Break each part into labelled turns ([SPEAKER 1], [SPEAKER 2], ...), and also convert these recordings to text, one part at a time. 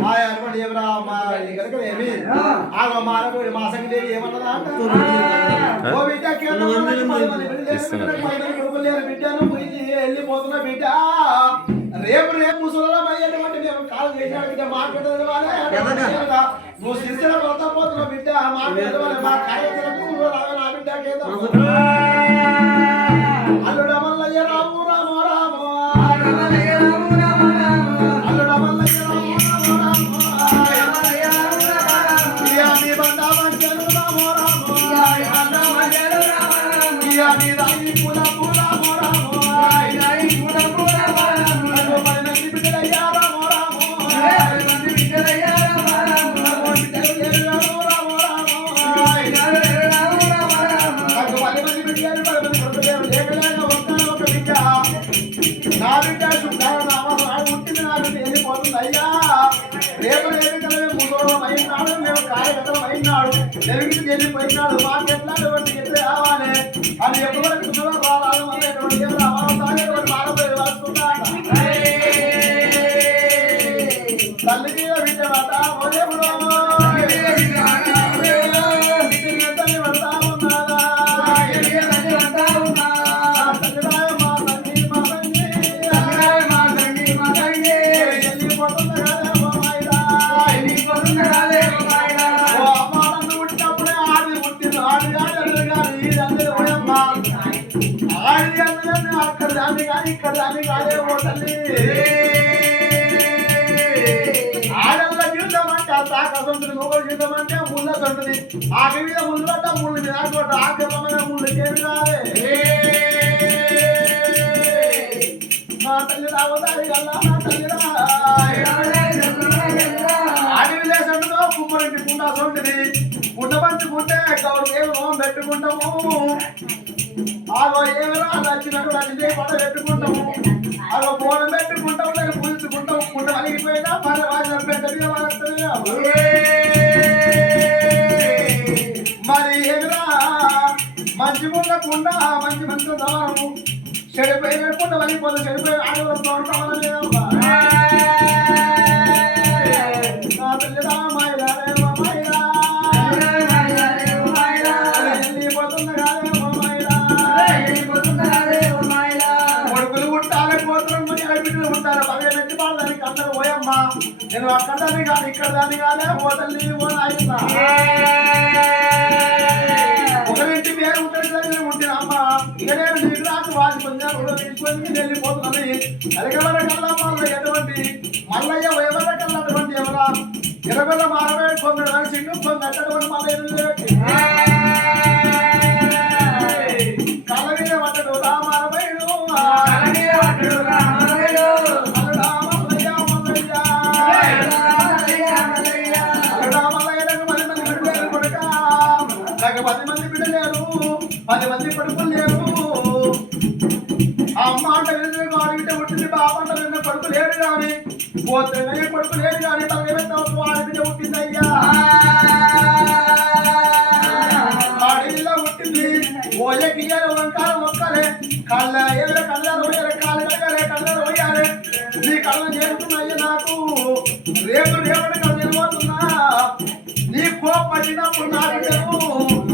[SPEAKER 1] మా ఏర్పడి మా కనుక ఏమి? మా సంగతి ఏమన్నదా? ఓ బిడ్డ బిడ్డను వెళ్ళిపోతున్నా బిడ్డ. రేపు రేపు అయ్యేటువంటి కాలు బిడ్డ మాట్లాడదు నువ్వు శిక్షణ పోతా పోతున్నావు బిడ్డ మాట్లాడదు మా కార్యక్రమం నా బిడ్డకేదో? ఇయా నీ రాయి పూల పూల రామ కార్యకర్తలం అయినాడు వెలిగి వెళ్ళిపోయినాడు మాకు ఎట్లాంటి ఎట్లా రావాలి అది ఎప్పుడు కుటుంబం రావాలి అనేటువంటి ఎవరు అమాసాగేటువంటి మానవుడు వస్తున్నాడు తల్లి మీద బిడ్డ పడ్డ దాన్ని కానీ ఇక్కడ దాన్ని కాదే ఓ తల్లి. ఆడళ్ళ జీవితం అంటే ఆ తాకసు ఉంటుంది, మొగోళ్ళ జీవితం అంటే ముళ్ళ ఉంటుంది. ఆ మీద ముళ్ళు పట్ట ముళ్ళు మీద ఆకొట్ట, ఆకేతమైన ముళ్ళు కేవి కాదే. మా తల్లి రావదారి గల్లా, నా తల్లి అడవి లేసందులో కుమ్మరింటి కుండ సొంటిది కుండ పంచుకుంటే గౌరవ పెట్టుకుంటాము ఆగో ఏమరా? నచ్చినట్టు నచ్చింది పెట్టుకుంటాము అగో బోనం పెట్టుకుంటాము దాన్ని పూజించుకుంటాము కుండ అలిగిపోయినా మన రాజు మరి ఎదురా మంచి ఉండకుండా మంచి మంచి దారము. చెడిపోయిన కుండ వలిపోతే చెడిపోయిన ఆడవాళ్ళు తోడుకోవాలి లేదమ్మా నేను అక్కడ దాన్ని కాదు ఇక్కడ దాన్ని కాదే ఓ తల్లి ఓ నాయన ఒకరింటి పేరు ఉంటుంది ఉంటుంది అమ్మ ఇక నేను నీకు రాకు వాసి కొంచెం కూడా తీసుకొని వెళ్ళిపోతున్నది అరగవర కల్లా మల్ల ఎటువంటి? మల్లయ్య ఎవర కల్లా అటువంటి ఎవరా? ఎరగల మారవే కొందరు మనిషి కొందరు అటువంటి మల్ల ఆ అమ్మ అంట విన్న వాడి పుట్టింది బాబ అంట విన్న కొడుకు లేడు కానీ పోతే కొడుకు లేడు కానీ తలగెత్త వాడి బిడ్డ పుట్టింది అయ్యా వాడిలో పుట్టింది ఓయకి గియ్యాలి వంకాయ మొక్కలే కళ్ళ ఎవరి కళ్ళ రోయాలి కాలు కడగాలి కళ్ళ రోయాలి నీ కళ్ళ చేరుతున్నాయి నాకు రేపు రేపటి కళ్ళు వెళ్ళిపోతున్నా నీ కోపడినప్పుడు పడినప్పుడు నా బిడ్డను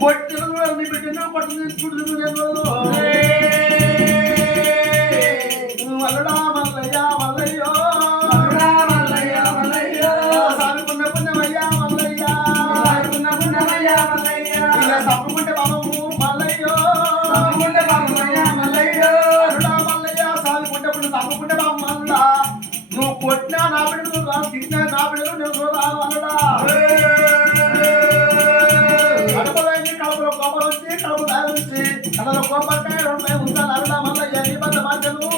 [SPEAKER 1] కొట్టిన నీ బిడ్డను కొట్టిన చూడు మల్లడా మల్లయ్య మల్లయ్యో సాగుకున్న పుణ్యమయ్యా మల్లయ్య ఇలా సప్పుకుంటే బాబు మల్లయ్యో మల్లయ్య సాగుకుంటే పుణ్య సప్పుకుంటే బాబు మల్ల నువ్వు కొట్టినా నా బిడ్డను రా తిట్టినా నా బిడ్డను నేను రాను లోపల వచ్చి కడుపు దారించి కథలో కోపంటే రెండు ఉండాలి అరుడా మళ్ళీ ఎన్ని బంద బాధ్యలు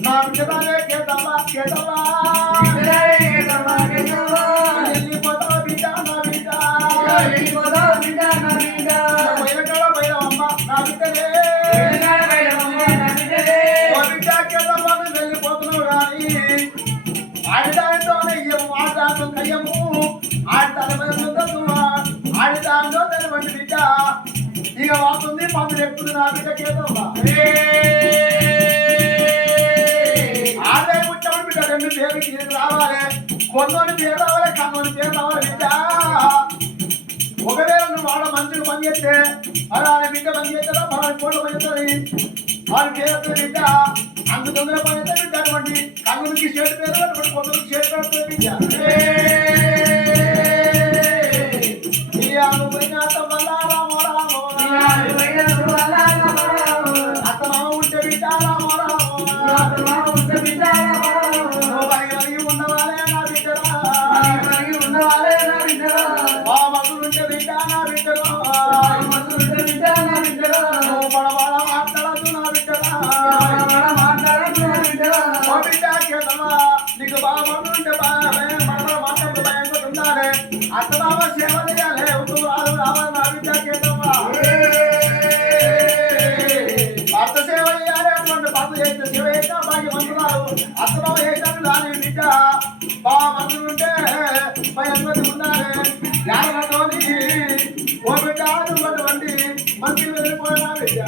[SPEAKER 1] నా విధాలే కేతవా కేతవా ఆడతాను కయ్యము ఆడతాను బిడ్డ పోయిన కాడ పోయినావమ్మ నా బిడ్డనే తలపై ఆడి దాంట్లో తెలివంటి బిడ్డ. ఇక వాతుంది పందులు ఎక్కుతుంది నా బిడ్డ కేతమ్మా ఆడే పుట్టినప్పుడు బిడ్డ రెండు పేరు తీరు రావాలి. కొందరి పేరు రావాలి కన్నోని పేరు రావాలి బిడ్డ. ఒకవేళ నువ్వు వాడ మంచిగా పని చేస్తే మరి ఆయన బిడ్డ పని చేస్తారా మరి కోళ్ళ పని చేస్తుంది వారి పేరు వస్తుంది బిడ్డ. అంత తొందర పని చేస్తే బిడ్డ అటువంటి కన్నులకి చేతి పేరు కొందరికి చేతి పెడుతుంది బిడ్డ. బాబా సేవ చేయాలి ఉత్తు రావాలి నా బిడ్డ కేతమా భయం కూడా ఉండాలి జాగ్రత్తని ఓ బిడ్డ అటువంటి మంచి వెళ్ళిపోయినా బిడ్డ